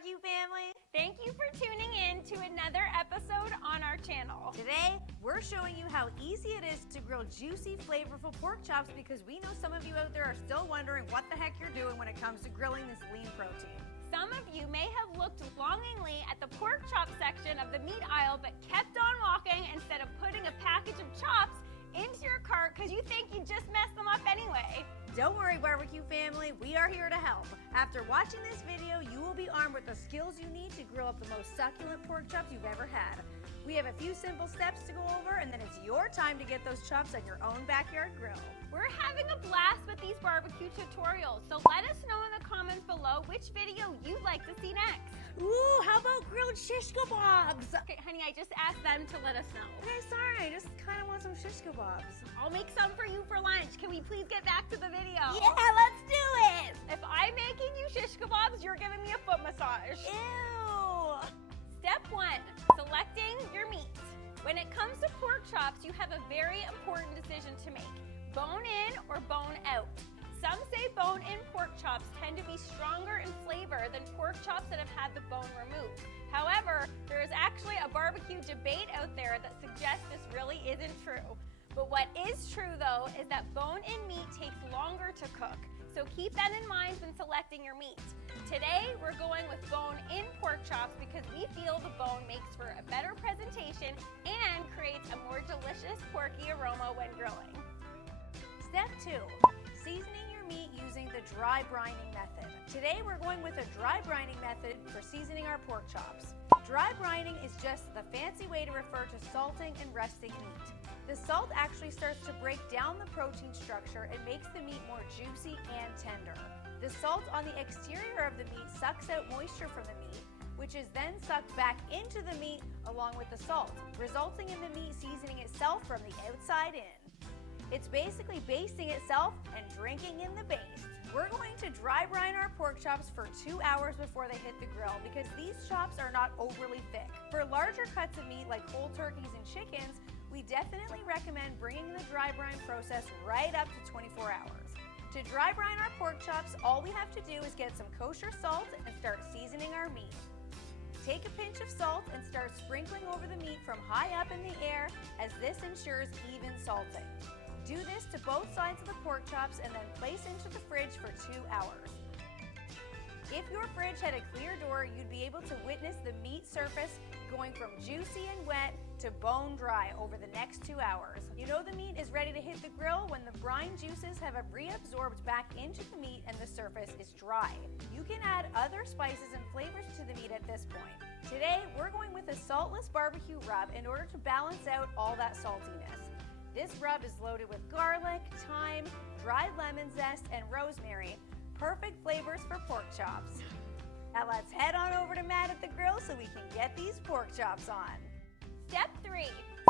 barbecue family. Thank you for tuning in to another episode on our channel. Today, we're showing you how easy it is to grill juicy, flavorful pork chops because we know some of you out there are still wondering what the heck you're doing when it comes to grilling this lean protein. Some of you may have looked longingly at the pork chop section of the meat aisle but kept on walking instead of putting a package of chops into your cart because you think you just messed them up anyway. Don't worry, barbecue family, we are here to help. After watching this video, you will be armed with the skills you need to grill up the most succulent pork chops you've ever had. We have a few simple steps to go over, and then it's your time to get those chops on your own backyard grill. We're having a blast with these barbecue tutorials, so let us know in the comments below which video you'd like to see next. Ooh, how about grilled shish kebabs? Okay, honey, I just asked them to let us know. Okay, sorry, I just kind of want some shish kebabs. I'll make some for you for lunch. Can we please get back to the video? Yeah, let's do it! If I'm making you shish kebabs, you're giving me a foot massage. Ew! Step 1, selecting your meat. When it comes to pork chops, you have a very important decision to make. Bone in or bone out. Some say bone-in pork chops tend to be stronger in flavor than pork chops that have had the bone removed. However, there is actually a barbecue debate out there that suggests this really isn't true. But what is true though is that bone-in meat takes longer to cook. So keep that in mind when selecting your meat. Today, we're going with bone-in pork chops because we feel the bone makes for a better presentation and creates a more delicious porky aroma when grilling. Step 2, seasoning your meat using the dry brining method. Today we're going with a dry brining method for seasoning our pork chops. Dry brining is just the fancy way to refer to salting and resting meat. The salt actually starts to break down the protein structure and makes the meat more juicy and tender. The salt on the exterior of the meat sucks out moisture from the meat, which is then sucked back into the meat along with the salt, resulting in the meat seasoning itself from the outside in. It's basically basting itself and drinking in the base. We're going to dry brine our pork chops for 2 hours before they hit the grill because these chops are not overly thick. For larger cuts of meat like whole turkeys and chickens, we definitely recommend bringing the dry brine process right up to 24 hours. To dry brine our pork chops, all we have to do is get some kosher salt and start seasoning our meat. Take a pinch of salt and start sprinkling over the meat from high up in the air as this ensures even salting. Do this to both sides of the pork chops and then place into the fridge for 2 hours. If your fridge had a clear door, you'd be able to witness the meat surface going from juicy and wet to bone dry over the next 2 hours. You know the meat is ready to hit the grill when the brine juices have reabsorbed back into the meat and the surface is dry. You can add other spices and flavors to the meat at this point. Today, we're going with a saltless barbecue rub in order to balance out all that saltiness. This rub is loaded with garlic, thyme, dried lemon zest, and rosemary. Perfect flavors for pork chops. Now let's head on over to Matt at the grill so we can get these pork chops on. Step 3,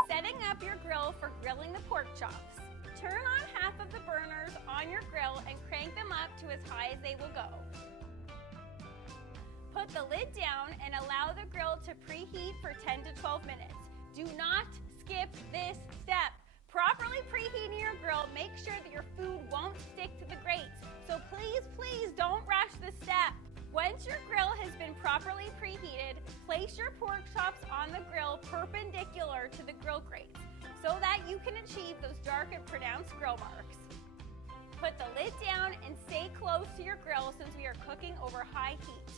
setting up your grill for grilling the pork chops. Turn on half of the burners on your grill and crank them up to as high as they will go. Put the lid down and allow the grill to preheat for 10 to 12 minutes. Do not skip this step. Properly preheating your grill, make sure that your food won't stick to the grates. So please don't rush this step. Once your grill has been properly preheated, place your pork chops on the grill perpendicular to the grill grates so that you can achieve those dark and pronounced grill marks. Put the lid down and stay close to your grill since we are cooking over high heat.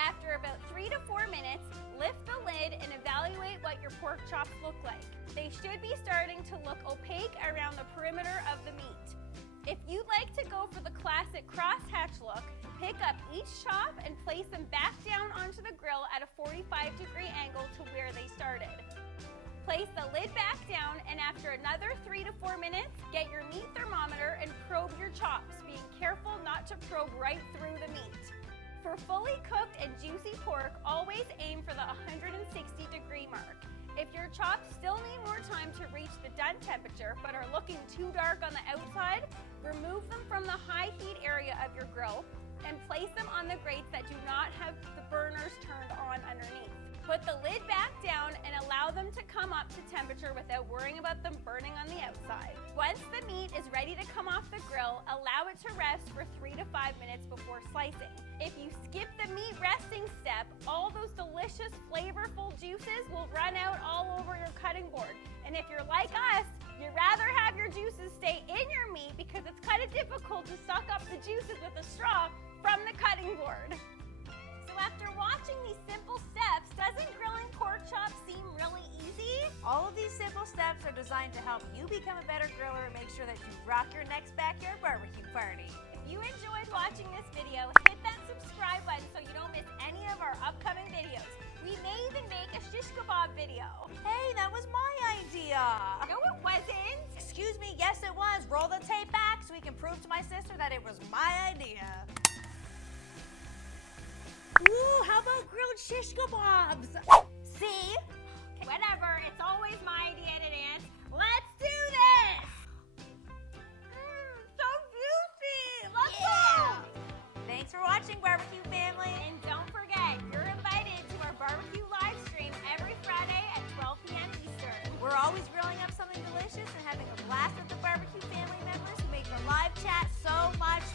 After about 3 to 4 minutes, lift the lid and evaluate what your pork chops look like. They should be starting to look opaque around the perimeter of the meat. If you'd like to go for the classic crosshatch look, pick up each chop and place them back down onto the grill at a 45-degree angle to where they started. Place the lid back down and after another 3 to 4 minutes, get your meat thermometer and probe your chops, being careful not to probe right through the meat. For fully cooked and juicy pork, always aim for the 160-degree mark. If your chops still need more time to reach the done temperature but are looking too dark on the outside, remove them from the high heat area of your grill and place them on the grates that do not have the burners turned on underneath. Put the lid back down and allow them to come up to temperature without worrying about them burning on the outside. Once the meat is ready to come off the grill, allow it to rest for 3 to 5 minutes before slicing. If you skip the meat resting step, step, all those delicious, flavorful juices will run out all over your cutting board. And if you're like us, you'd rather have your juices stay in your meat because it's kind of difficult to suck up the juices with a straw from the cutting board. So after watching these simple steps, doesn't grilling pork chops seem really easy? All of these simple steps are designed to help you become a better griller and make sure that you rock your next backyard barbecue party. If you enjoyed watching this video, hit that subscribe button so you don't miss any of our upcoming videos. We may even make a shish kebab video. Hey, that was my idea. No, it wasn't. Excuse me, yes it was. Roll the tape back so we can prove to my sister that it was my idea. Ooh, how about grilled shish kebabs? See? Okay, whatever, it's always my idea to dance. Let's do this! So juicy! Let's go! Thanks for watching, barbecue family. And don't forget, you're invited to our barbecue live stream every Friday at 12 p.m. Eastern. We're always grilling up something delicious and having a blast with the barbecue family members who make the live chat so much